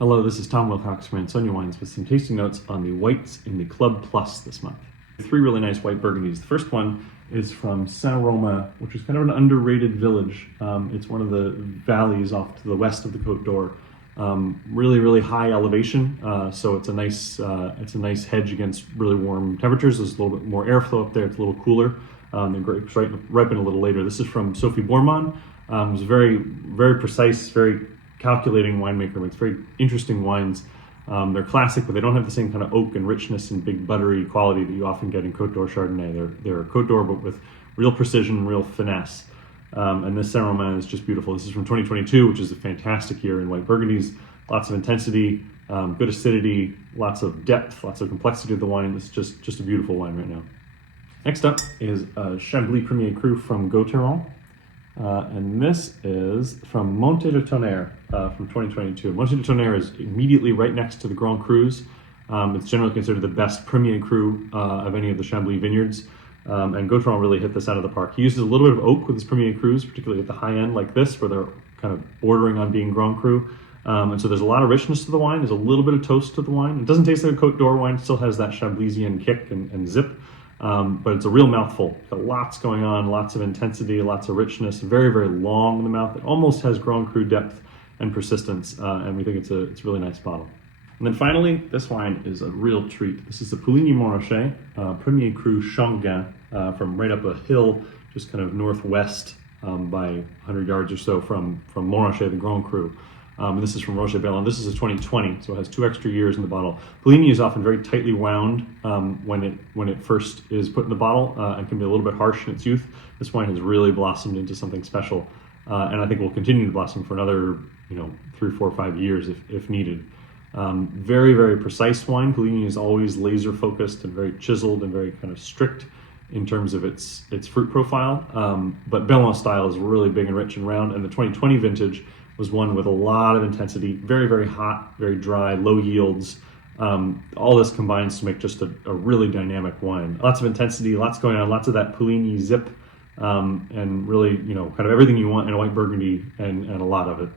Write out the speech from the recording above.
Hello, this is Tom Wilcox from Ansonia Wines with some tasting notes on the whites in the Club Plus this month. Three really nice white burgundies. The first one is from Saint-Romain, which is kind of an underrated village. It's one of the valleys off to the west of the Côte d'Or. Really high elevation, so it's a nice hedge against really warm temperatures. There's a little bit more airflow up there. It's a little cooler. The grapes ripen a little later. This is from Sophie Bourmont. It's very precise, very calculating winemaker, makes very interesting wines. They're classic, but they don't have the same kind of oak and richness and big buttery quality that you often get in Côte d'Or Chardonnay. They're Côte d'Or, but with real precision, real finesse. And this Saint-Romain is just beautiful. This is from 2022, which is a fantastic year in white burgundies. Lots of intensity, good acidity, lots of depth, lots of complexity of the wine. It's just a beautiful wine right now. Next up is Chablis Premier Cru from Gauthieron. And this is from Monte de Tonnerre from 2022. Monte de Tonnerre is immediately right next to the Grand Crus. It's generally considered the best Premier Cru of any of the Chablis vineyards. And Gauthieron really hit this out of the park. He uses a little bit of oak with his Premier Crus, particularly at the high end like this, where they're kind of bordering on being Grand Cru. And so there's a lot of richness to the wine. There's a little bit of toast to the wine. It doesn't taste like a Côte d'Or wine. It still has that Chablisian kick and zip. But it's a real mouthful. Got lots going on, lots of intensity, lots of richness, very long in the mouth. It almost has Grand Cru depth and persistence, and we think it's a really nice bottle. And then finally, this wine is a real treat. This is the Puligny Montrachet Premier Cru Champ-Gain from right up a hill, just kind of northwest by 100 yards or so from Montrachet, the Grand Cru. And this is from Roger Bellon. This is a 2020, so it has 2 extra years in the bottle. Puligny is often very tightly wound when it first is put in the bottle and can be a little bit harsh in its youth. This wine has really blossomed into something special, and I think will continue to blossom for another 3, 4, 5 years if needed. Very precise wine. Puligny is always laser focused and very chiseled and very kind of strict in terms of its fruit profile. But Bellon style is really big and rich and round, and the 2020 vintage was one with a lot of intensity, very hot, very dry, low yields. All this combines to make just a really dynamic wine. Lots of intensity, lots going on, lots of that Puligny zip, and really, kind of everything you want in a white Burgundy and a lot of it.